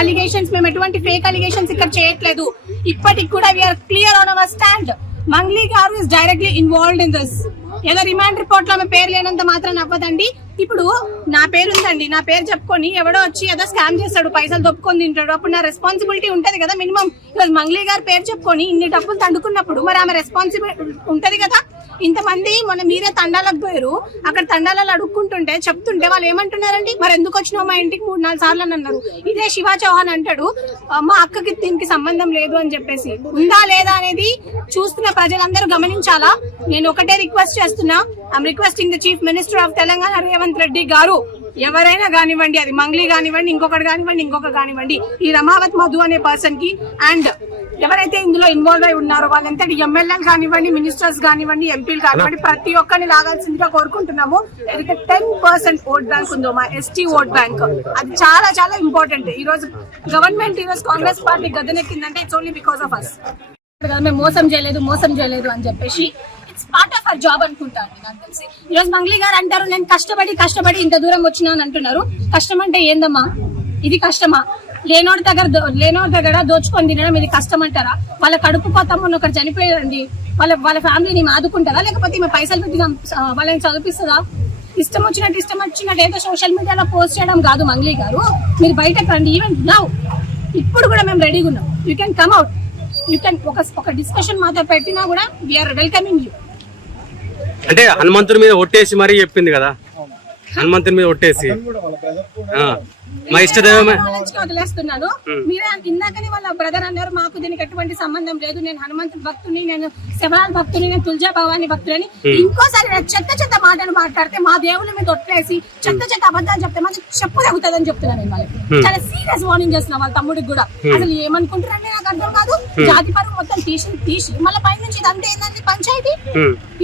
Allegations, మేము ఎటువంటి fake allegations ఇక్కడ చేయట్లేదు. ఇప్పటికి కూడా we're clear on our stand. Mangli garu is directly involved in this. ఏదో రిమాండ్ రిపోర్ట్ లో ఆమె పేరు లేనంత మాత్రం అవ్వదండి. ఇప్పుడు నా పేరు ఉందండి, నా పేరు చెప్పుకొని ఎవడో వచ్చి ఏదో స్కామ్ చేస్తాడు, పైసలు దొప్పుకొని తింటాడు, అప్పుడు నా రెస్పాన్సిబిలిటీ ఉంటది కదా మినిమం. ఈరోజు మంగ్లీ గారి పేరు చెప్పుకొని ఇన్ని డబ్బులు తండుకున్నప్పుడు మరి ఆమె రెస్పాన్సిబిలిటీ ఉంటది కదా. ఇంతమంది మొన్న మీరే తండాలకు పోయారు, అక్కడ తండాలలో అడుక్కుంటుంటే చెప్తుంటే వాళ్ళు ఏమంటున్నారండి, మరి ఎందుకు వచ్చినావు మా ఇంటికి 3-4 సార్లు అని అన్నారు. ఇదే శివ చౌహాన్ అంటాడు మా అక్కకి దీనికి సంబంధం లేదు అని చెప్పేసి. ఉందా లేదా అనేది చూస్తున్న ప్రజలందరూ గమనించాలా. నేను ఒకటే రిక్వెస్ట్ చేస్తున్నా, I'm requesting the chief minister of Telangana Revanth Reddy గారు, ఎవరైనా కానివ్వండి, అది మంగ్లీ కానివ్వండి, ఇంకొకటి కానివ్వండి, ఈ రమావత్ మధు అనే పర్సన్ కి అండ్ ఎవరైతే ఇందులో ఇన్వాల్వ్ అయి ఉన్నారో వాళ్ళంతటి ఎమ్మెల్యేలు కానివ్వండి, మినిస్టర్స్ కానివ్వండి, ఎంపీలు కానివ్వండి, ప్రతి ఒక్కరిని లాగాల్సిందిగా కోరుకుంటున్నాము. ఏదైతే 10% ఓట్ బ్యాంక్ ఉందో మా ఎస్టీ ఓట్ బ్యాంక్, అది చాలా చాలా ఇంపార్టెంట్. ఈ రోజు గవర్నమెంట్, ఈ రోజు కాంగ్రెస్ పార్టీ గద్దెనెక్కిందంటే it's only because of us. మేము మోసం చేయలేదు అని చెప్పేసి it's part of our job అనుకుంటాను నాకు తెలిసి. ఈ రోజు మంగ్లీ గారు అంటారు నేను కష్టపడి ఇంత దూరం వచ్చినా అని అంటున్నారు. కష్టం అంటే ఏందమ్మా? ఇది కష్టమా? లేనోడి దగ్గర దోచుకొని తినడం ఇది కష్టం అంటారా? వాళ్ళ కడుపు కొత్తమ్మని ఒకటి చనిపోయారండి, వాళ్ళ ఫ్యామిలీని ఆదుకుంటారా? లేకపోతే ఈమె పైసలు పెట్టి వాళ్ళని చదివిస్తుందా? ఇష్టం వచ్చినట్టు ఏదో సోషల్ మీడియాలో పోస్ట్ చేయడం కాదు మంగ్లీ గారు. మీరు బయటకు రండి. ఈవెన్ నౌ ఇప్పుడు కూడా మేము రెడీగా ఉన్నాం. You can come out, you can ఒక డిస్కషన్ మాతో పెట్టినా కూడా వీఆర్ వెల్కమింగ్ యూ. అంటే హనుమంతుడి మీద ఒట్టేసి మరీ చెప్పింది కదా, హనుమంతుడి మీద ఒట్టేసి మా ఇష్టదైవమే వదిలేస్తున్నాను. మీరే ఇందాకనే వాళ్ళ బ్రదర్ అన్నారు మాకు దీనికి ఎటువంటి సంబంధం లేదు, నేను హనుమంతుడి భక్తుని, నేను శివరాజ్ భక్తుని, నేను తులజా భవాని భక్తులని ఇంకోసారి చెత్త మాటలు మాట్లాడితే, మా దేవుని మీద ఒట్టేసి చెత్త అబద్ధాలు చెప్తే మాకు చెప్పు తగ్గుతుందని చెప్తున్నాను నేను వాళ్ళకి. చాలా సీరియస్ వార్నింగ్ చేస్తున్నా వాళ్ళ తమ్ముడికి కూడా. అసలు ఏమనుకుంటారంటే నాకు అర్థం కాదు. జాతి పరువు మొత్తం తీసి మళ్ళీ పై నుంచి ఇదంతా ఏంటంటే పంచాయతీ.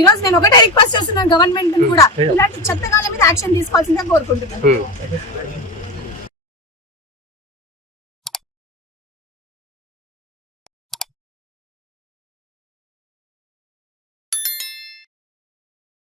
ఈ రోజు నేను ఒకటే రిక్వెస్ట్ చేస్తున్నాను గవర్నమెంట్ కూడా, ఇలాంటి చెత్తగాల మీద యాక్షన్ తీసుకోవాల్సిందే కోరుకుంటున్నాను.